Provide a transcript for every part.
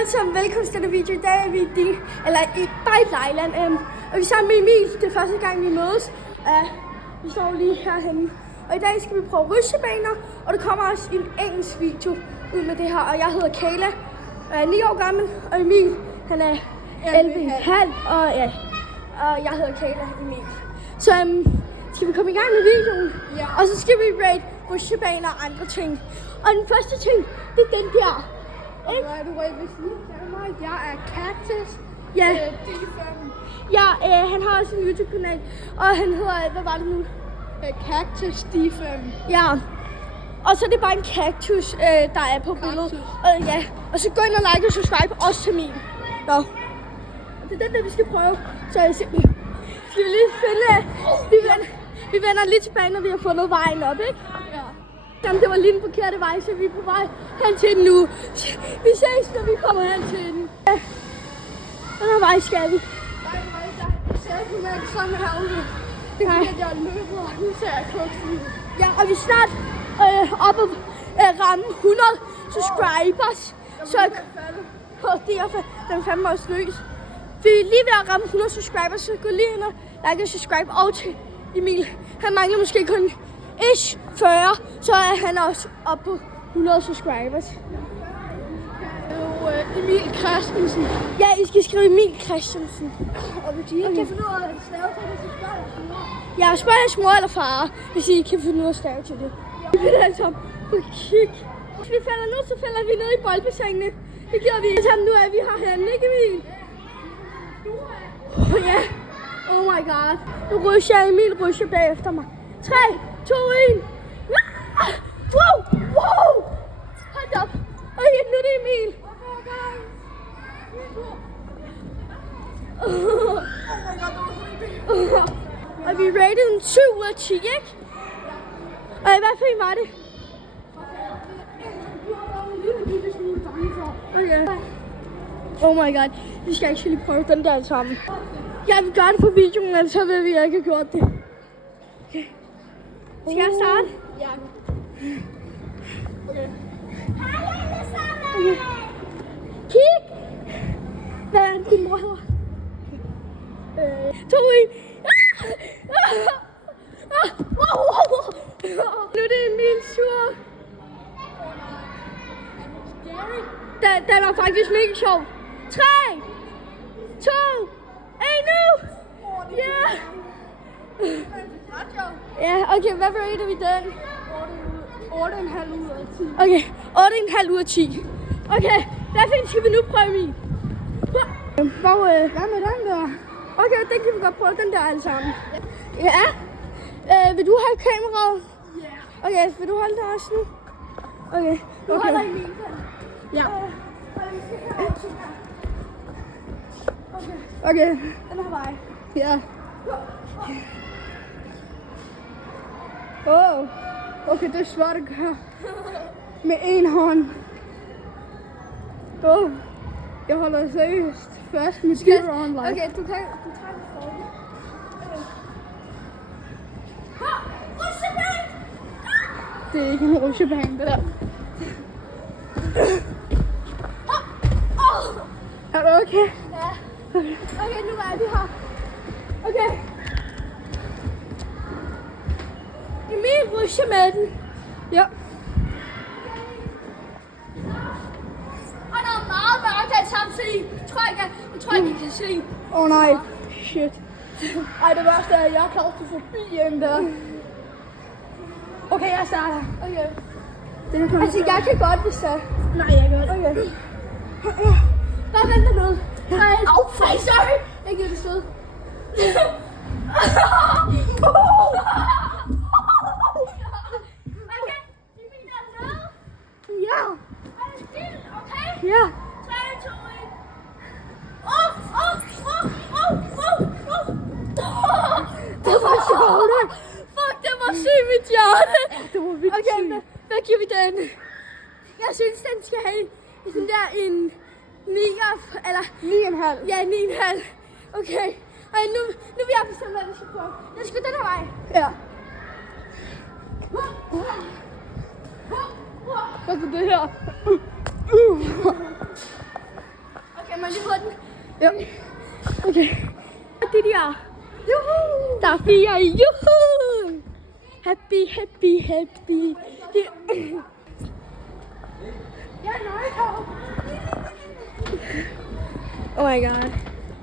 Altså, velkommen til denne video. I dag er vi bare i Thailand. Og vi er sammen med Emil. Det er første gang, vi mødes. Vi står lige herhenne. Og i dag skal vi prøve rutsjebaner. Og der kommer også en engelsk video ud med det her. Og jeg hedder Kayla. Jeg er 9 år gammel. Og Emil, han er 11,5. Og jeg hedder Kayla Emil. Så skal vi komme i gang med videoen. Ja. Og så skal vi rate rutsjebaner og andre ting. Og den første ting, det er den der. Du vil sige til mig, at jeg er Cactus. Ja. D5. Ja, han har også en YouTube-kanal, og han hedder, hvad var det nu? Cactus D5. Ja, og så er det bare en cactus, der er på billedet. Og så gå ind og like og subscribe også til min. Nå. Og det er den der, vi skal prøve. Så skal vi lige finde, vi vender lidt tilbage, når vi har fundet vejen op, ikke? Ja. Jamen, det var lige den forkerte vej, så vi er på vej hen til den nu. Vi ses, når vi kommer hen til den. Den her vej skal vi. Jeg ser ikke med det samme herude. Det er fordi, at jeg løber, og nu ser jeg klokken. Ja, og vi er snart oppe at ramme 100 subscribers. Så derfor den fandme også løs. Vi er lige ved at ramme 100 subscribers, så gå lige ind og like og subscribe. Og til Emil, han mangler måske kun 40, så er han også oppe på 100 subscribers. Emil Christensen. Ja, I skal skrive Emil Christensen. Og hvis I ikke kan finde ud af at stave til det, så spørger jeg mor. Ja, spørg jeres mor eller far, hvis I ikke kan finde ud af at stave til det. Vi vil altså på kig. Hvis vi falder ned, så falder vi ned i boldbassinene. Det gør vi sammen nu, at vi har herinde, ikke Emil? Ja. Oh my god. Nu rusher Emil bagefter mig. 3, 2, 1. Wow! Wow! Hold op. Okay, nu er det Emil. Og vi rated en 7 ud af 10, ikke? Og i hvert fald var det. Okay. Oh my god. Vi skal ikke lige prøve den der sammen. Jeg vil gøre det på videoen, ellers så vil vi ikke have gjort det. Okay. Skal jeg starte? Ja. Okay. Okay. Kig! Hvad er det, din mor hedder? 2, 1. Nu er det Emils tur. Den er faktisk mega sjov. 3, 2, 1, nu! Ja! Ja, okay, hvad rater vi den? 8,5 ud af 10. Okay, 8,5 ud af 10. Okay, hvad fint skal vi nu prøve, Emil? Hvad med den der? Okay, den kan vi godt prøve, den der alle sammen. Ja. Vil du have kameraet? Ja. Okay, vil du holde det også nu? Okay. Du holder i min. Ja. Okay. Den her vej. Ja. Okay, det er svært at gøre. Med en hånd. Jeg holder seriøst fast med skiver online. Okay, du tager den for. Det er ikke en rutsjebane, det der. Er du okay? Ja. Okay, nu er vi her. Okay. Emil rusher med den. Ja. Og der er meget mørkt samtidig. Jeg tror ikke, I kan se. Nej. Shit. Ej, det værste er, at jeg er klaustrofobi ind der. Okay, jeg starter. Okay. Den er Altså, jeg kan godt, hvis jeg... Nej, jeg kan godt. Okay. Bare vent dernede. Au, sorry. Jeg giver det stød. Okay, Emil er med. Ja. Er det fint? Okay? Ja. 3, 2, 1. Det var sjovt. Fuck, det var sygt mit hjerte. Det var vildt Okay, sygt. hvad giver vi den? Jeg synes, den skal have sådan der en 9 eller 9,5. ja, 9,5. Okay. Og nu vil jeg bestemme, hvad vi skal prøve. Jeg skal gå den her vej. Ja. Hvad er det her? Jeg må lige få den. Jo. Okay. Det der. Juhu! Der er 4. Juhu! Happy, happy, happy. Jeg er nøje. Oh my god.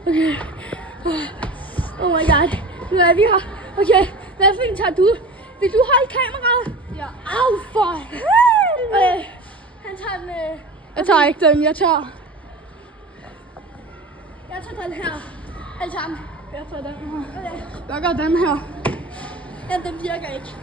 Okay. Oh my god. Nu er vi her. Okay, hvad fint tager du? Vil du holde kameraet? Ja. Au for helvede. Han tager den. Jeg tager ikke den, jeg tager. Jeg tager den her. Alle sammen. Jeg tager den her. Okay. Jeg gør den her. Ja, den virker ikke.